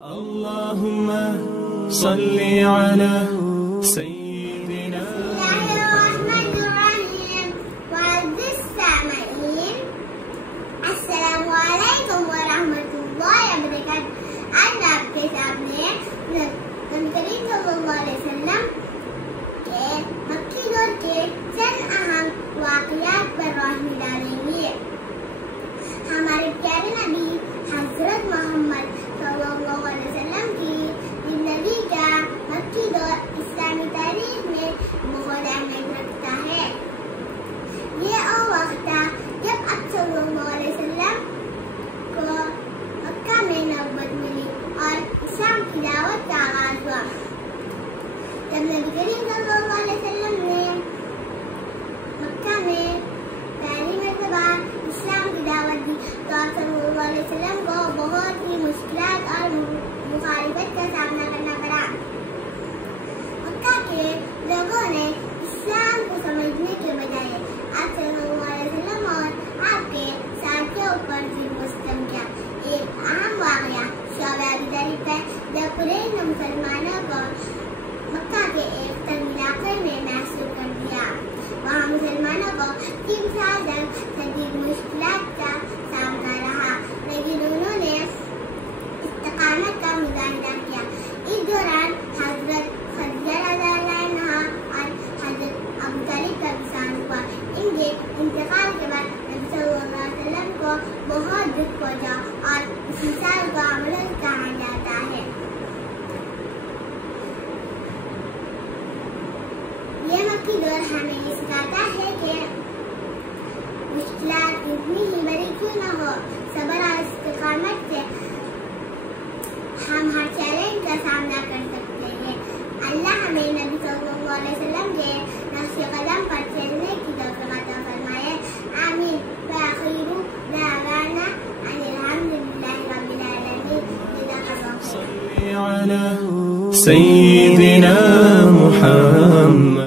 اللهم صل على سيدنا. بسم الله الرحمن الرحيم. وعد السامعين، السلام عليكم ورحمة الله وبركاته. آج آپ کے سامنے نبی کریم صلی اللہ علیہ وسلم کے مکی دور کے چند اہم واقعات پر روشنی ڈالیں گے. ہمارے پیارے نبی حضرت محمد صلی اللہ علیہ وسلم کی زندگی کا مکی دور اسلامی تاریخ میں بہت اہمیت رکھتا ہے. یہ وہ وقت تھا جب آپ صلی اللہ علیہ وسلم کو مکہ میں نبوت ملی اور اسلام کی دعوت کا آغاز ہوا. جب نبی کریم صلی اللہ علیہ وسلم نے مکہ میں پہلی مرتبہ اسلام کی دعوت دی تو آپ صلی اللہ علیہ وسلم کو بہت ہی مشکلات اور مخالفت کا سامنا کرنا پڑا. مکہ کے لوگوں نے اسلام کو سمجھنے کے بجائے آپ صلی اللہ علیہ وسلم اور آپ کے ساتھیوں پر ظلم و ستم کیا. ایک اہم واقعہ شعبہ ابی طالب ہے جب قریش نے مسلمانوں کو مکہ کے ایک تنگ علاقے میں محصور کر دیا. وہاں مسلمانوں کو 3 سال تک شدید مشکلات کا سامنا رہا، لیکن انہوں نے استقامت کا مظاہرہ کیا. اس دوران حضرت خدیجہ رضی اللہ عنہا اور حضرت ابو طالب کا وصال ہوا. ان کے انتقال کے بعد نبی صلی اللہ علیہ وسلم کو بہت دکھ پہنچا اور اس مثال کو عملاً کہا جاتا ہے. یہ مکی دور ہمیں یہ سکھاتا ہے کہ مشکلات اتنی ہی بڑی کیوں نہ ہو، صبر اور استقامت سے ہم ہر چیلنج کا سامنا کر سکتے ہیں. اللہ ہمیں نبی صلی اللہ علیہ وسلم کے نقش قدم پر چلنے کی توفیق عطا فرمائے. آمین. وآخر دعوانا ان الحمد للہ رب العالمین. صل على سيدنا محمد.